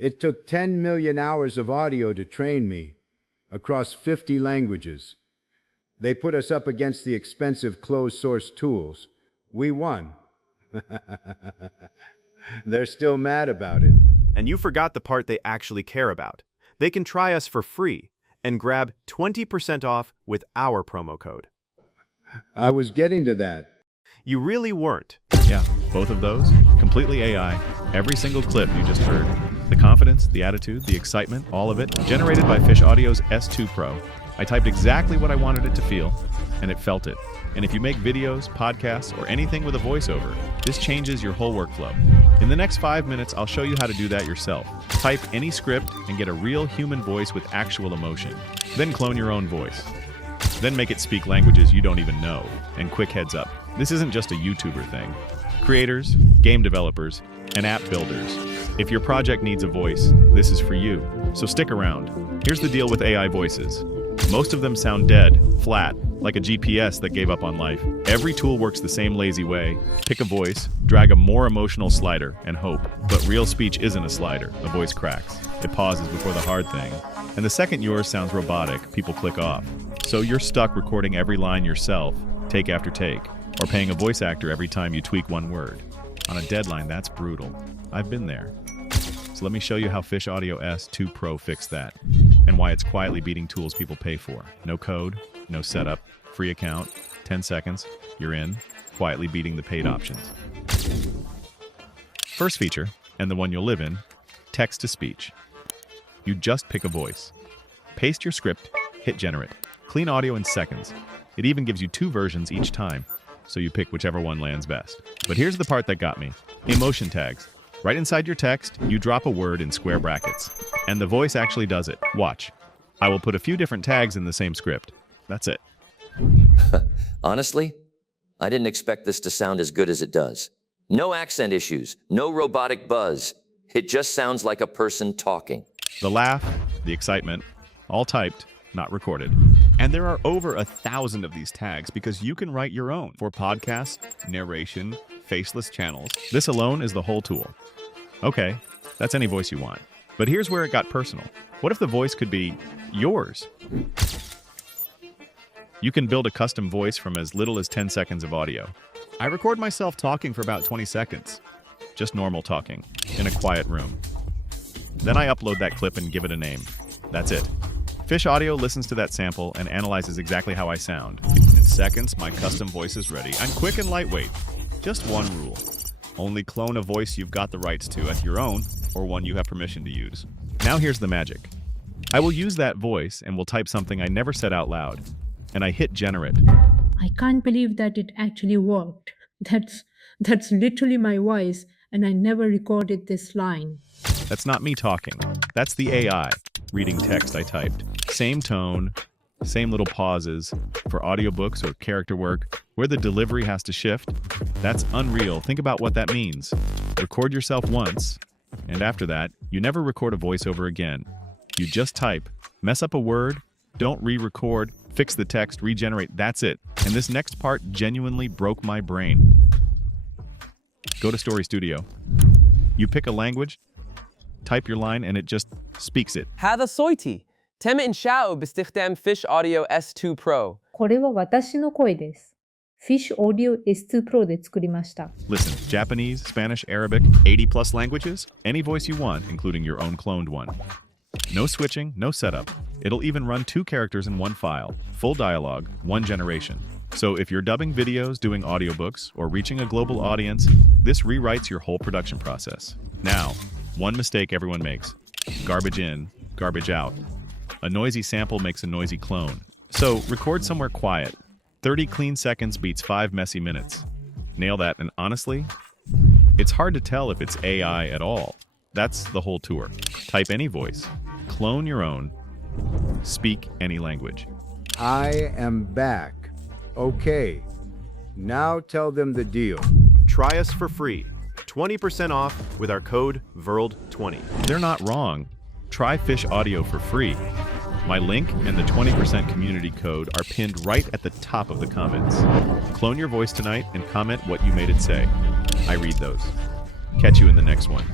It took 10 million hours of audio to train me across 50 languages. They put us up against the expensive closed-source tools. We won. They're still mad about it. And you forgot the part they actually care about. They can try us for free and grab 20% off with our promo code. I was getting to that. You really weren't. Yeah, both of those, completely AI. Every single clip you just heard. The confidence, the attitude, the excitement, all of it, generated by fishaudios S2 Pro. I typed exactly what I wanted it to feel, and it felt it. And if you make videos, podcasts, or anything with a voiceover, this changes your whole workflow. In the next 5 minutes, I'll show you how to do that yourself. Type any script and get a real human voice with actual emotion. Then clone your own voice. Then make it speak languages you don't even know. And quick heads up, this isn't just a YouTuber thing. Creators, game developers, and app builders. If your project needs a voice, this is for you. So stick around. Here's the deal with AI voices. Most of them sound dead, flat, like a GPS that gave up on life. Every tool works the same lazy way. Pick a voice, drag a more emotional slider, and hope. But real speech isn't a slider. A voice cracks. It pauses before the hard thing. And the second yours sounds robotic, people click off. So you're stuck recording every line yourself, take after take, or paying a voice actor every time you tweak one word. On a deadline, that's brutal. I've been there. So let me show you how fishaudio S2 Pro fixed that, and why it's quietly beating tools people pay for. No code, no setup, free account, 10 seconds, you're in, quietly beating the paid options. First feature, and the one you'll live in, text-to-speech. You just pick a voice. Paste your script, hit generate. Clean audio in seconds. It even gives you 2 versions each time, so you pick whichever one lands best. But here's the part that got me. Emotion tags. Right inside your text, you drop a word in square brackets. And the voice actually does it. Watch. I will put a few different tags in the same script. That's it. Honestly, I didn't expect this to sound as good as it does. No accent issues, no robotic buzz. It just sounds like a person talking. The laugh, the excitement, all typed, not recorded. And there are over 1,000 of these tags because you can write your own for podcasts, narration, faceless channels. This alone is the whole tool. Okay, that's any voice you want. But here's where it got personal. What if the voice could be yours? You can build a custom voice from as little as 10 seconds of audio. I record myself talking for about 20 seconds. Just normal talking, in a quiet room. Then I upload that clip and give it a name. That's it. Fishaudio listens to that sample and analyzes exactly how I sound. In seconds, my custom voice is ready. I'm quick and lightweight. Just one rule. Only clone a voice you've got the rights to as your own, or one you have permission to use. Now here's the magic. I will use that voice and will type something I never said out loud. And I hit generate. I can't believe that it actually worked. That's literally my voice, and I never recorded this line. That's not me talking. That's the AI reading text I typed. Same tone, same little pauses. For audiobooks or character work, where the delivery has to shift, that's unreal. Think about what that means. Record yourself once, and after that, you never record a voiceover again. You just type, mess up a word, don't re-record, fix the text, regenerate, that's it. And this next part genuinely broke my brain. Go to Story Studio. You pick a language, type your line, and it just speaks it. هذا صوتي. تم إنشاؤه باستخدام fishaudio S2 Pro. これは私の声です。fishaudio S2 Pro で作りました。Listen, Japanese, Spanish, Arabic, 80 plus languages, any voice you want, including your own cloned one. No switching, no setup. It'll even run 2 characters in one file, full dialogue, 1 generation. So if you're dubbing videos, doing audiobooks, or reaching a global audience, this rewrites your whole production process. Now, one mistake everyone makes. Garbage in, garbage out. A noisy sample makes a noisy clone. So record somewhere quiet. 30 clean seconds beats 5 messy minutes. Nail that, and honestly, it's hard to tell if it's AI at all. That's the whole tour. Type any voice, clone your own, speak any language. I am back. Okay. Now tell them the deal. Try us for free. 20% off with our code VERLD20. They're not wrong. Try Fishaudio for free. My link and the 20% community code are pinned right at the top of the comments. Clone your voice tonight and comment what you made it say. I read those. Catch you in the next one.